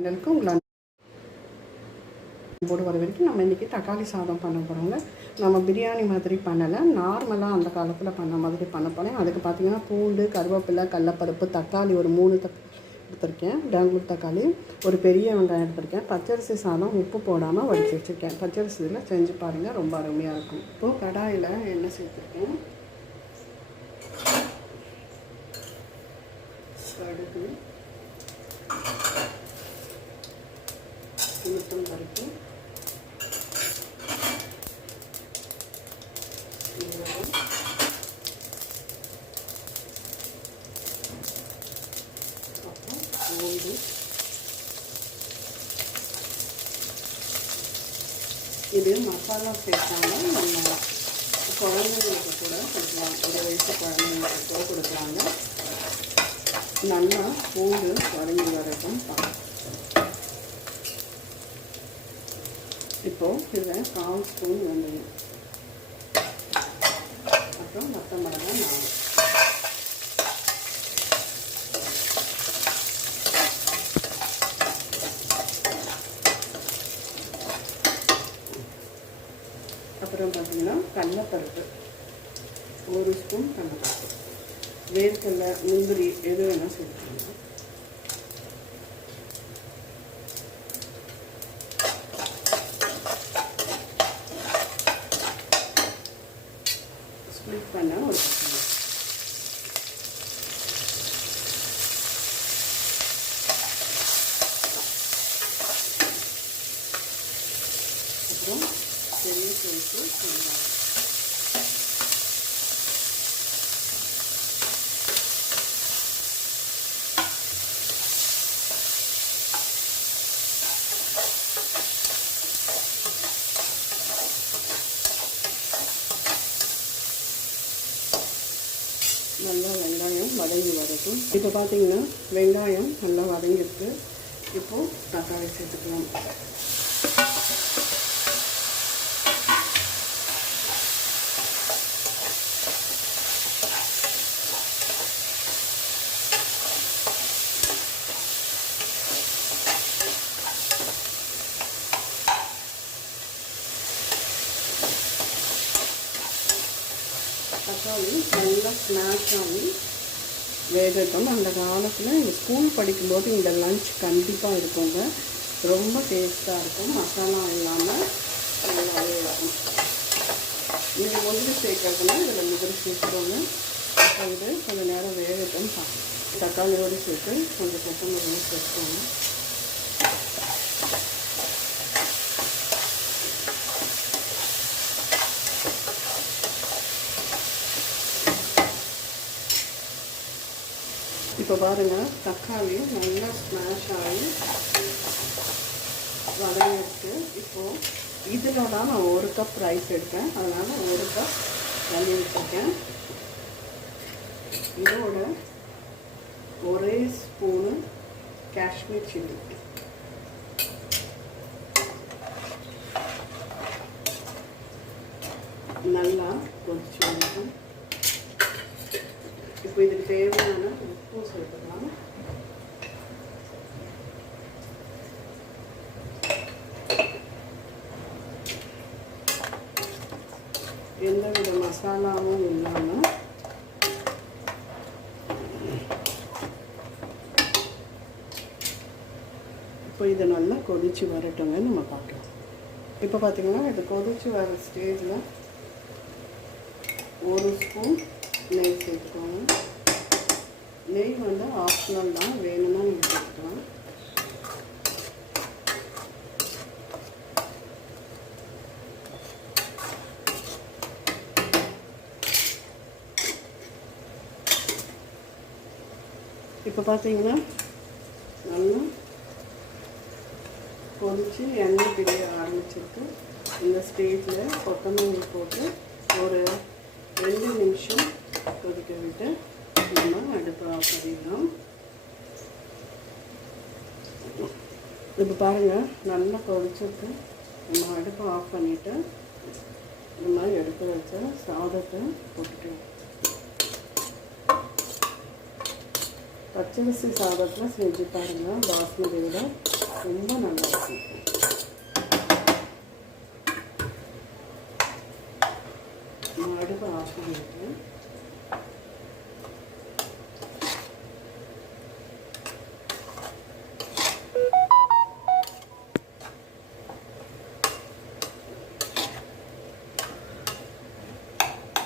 சேனலுக்கு உங்களை போடு வர வரைக்கும் நம்ம இன்றைக்கி தக்காளி சாதம் பண்ண போகிறோங்க நம்ம பிரியாணி மாதிரி பண்ணலை. நார்மலாக அந்த காலத்தில் பண்ண மாதிரி பண்ண போகிறேன் அதுக்கு பார்த்தீங்கன்னா பூண்டு கருவேப்பிலை கடலப்பருப்பு தக்காளி ஒரு மூணு தக் எடுத்திருக்கேன். பெங்களூர் தக்காளி ஒரு பெரிய வெங்காயம் எடுத்திருக்கேன். பச்சரிசி சாதம் உப்பு போடாமல் வடித்து வச்சுருக்கேன். பச்சரிசியில் செஞ்சு பாருங்கள் ரொம்ப அருமையாக இருக்கும். இப்போது கடாயில் எண்ணெய் சேர்த்துருக்கேன். கடுகு. உளுத்தம் பருப்பு அப்புறம் பூண்டு இது மசாலா சேர்க்காம நம்ம குழந்தைங்களுக்கு கூட கொடுக்கலாம். ஒரு வயசு குழந்தைங்களுக்கு கூட கொடுக்குறாங்க நல்லா பூண்டு வதங்கி வரட்டும். பார்க்கலாம் இப்போ இதில் கால் ஸ்பூன் வெந்தயம் அப்புறம் மற்ற மிளகாய் நாலு அப்புறம் பார்த்தீங்கன்னா கடலப்பருப்பு. ஒரு ஸ்பூன் கடலப்பருப்பு. வேர்க்கடலை முந்திரி எது வேணால் சேர்த்துக்கலாம். ஸ்ப்ளிட் பண்ண ஒரு பச்சை அப்புறம் பெரிய சைஸு வெங்காயம் நல்லா வெங்காயம் வதங்கி வரட்டும். இப்போ பார்த்தீங்கன்னா வெங்காயம் நல்லா வதங்கிருக்கு இப்போது தக்காளி சேர்த்துக்கலாம். தக்காளி நல்லா ஸ்மாஷ் ஆகி வேகட்டும் அந்த காலத்தில் எங்கள் ஸ்கூல் படிக்கும்போது இந்த லஞ்ச் கண்டிப்பாக இருக்குங்க. ரொம்ப டேஸ்ட்டாக இருக்கும். மசாலா இல்லாமல் நல்லாவே வரும் நீங்கள் முந்திரி சேர்க்கறதுனா இதில் முந்திரி சேர்த்துக்கோங்க. இது கொஞ்சம் நேரம் வேகட்டும். தக்காளியோடு சேர்த்து கொஞ்சம் கொத்தமல்லி சேர்த்துக்கோங்க. இப்போ பாருங்கள் தக்காளி நல்லா ஸ்மாஷ் ஆகி வதங்கிருக்கு இப்போது இதில் தான் நான் ஒரு கப் ரைஸ் எடுத்தேன். அதனால் ஒரு கப் தண்ணி விட்டுருக்கேன் இதோட ஒரே ஸ்பூனு காஷ்மீர் சில்லி. நல்லா கொதிச்சு இப்போ இதுக்கு தேவையான உப்பு சேர்த்துக்கலாம் எந்த வித மசாலாவும் இல்லாமல் இப்போ இதை நல்லா கொதிச்சு வரட்டுங்க நம்ம பார்க்கலாம் இப்போ பார்த்தீங்கன்னா இது கொதிச்சு வர ஸ்டேஜில் ஒரு ஸ்பூன் நெய் சேர்த்துக்கோங்க நெய் வந்து ஆப்ஷனல் தான். வேணும்னா நீங்கள் சேர்த்துக்கலாம் இப்போ பார்த்தீங்கன்னா நல்லா கொதிச்சு எண்ணெய் பிரிய ஆரம்பிச்சிருக்கு. இந்த ஸ்டேஜில் கொத்தமல்லி போட்டு ஒரு ரெண்டு நிமிஷம் கொதிக்க விட்டு நம்ம அடுப்பு ஆஃப் பண்ணிடலாம். இப்போ பாருங்கள் நல்லா கொதிச்சிருக்கு. நம்ம அடுப்பை ஆஃப் பண்ணிவிட்டு இந்த மாதிரி எடுத்து வச்ச சாதத்தை போட்டுட்டு பச்சரிசி சாதத்தில் செஞ்சு பாருங்கள் பாஸ்மதியோட ரொம்ப நல்லா நான் அடுப்பு ஆஃப் பண்ணிவிட்டேன்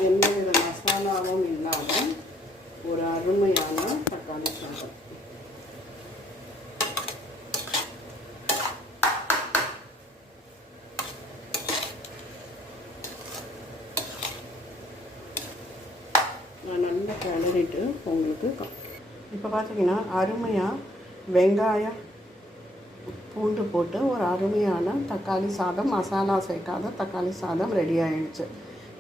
எந்தவித மசாலாவும் இல்லாமல் ஒரு அருமையான தக்காளி சாதம் நான் நல்லா உங்களுக்கு. இப்போ பார்த்தீங்கன்னா அருமையாக வெங்காயம் பூண்டு போட்டு ஒரு அருமையான தக்காளி சாதம் மசாலா சேர்க்காத தக்காளி சாதம் ரெடி ஆகிடுச்சு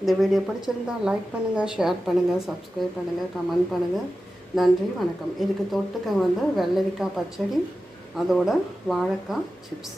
இந்த வீடியோ பிடிச்சிருந்தால் லைக் பண்ணுங்கள் ஷேர் பண்ணுங்கள் சப்ஸ்கிரைப் பண்ணுங்கள் கமெண்ட் பண்ணுங்கள் நன்றி வணக்கம். இதுக்கு தொட்டுக்க வந்து வெள்ளரிக்காய் பச்சடி அதோட வாழைக்காய் சிப்ஸ்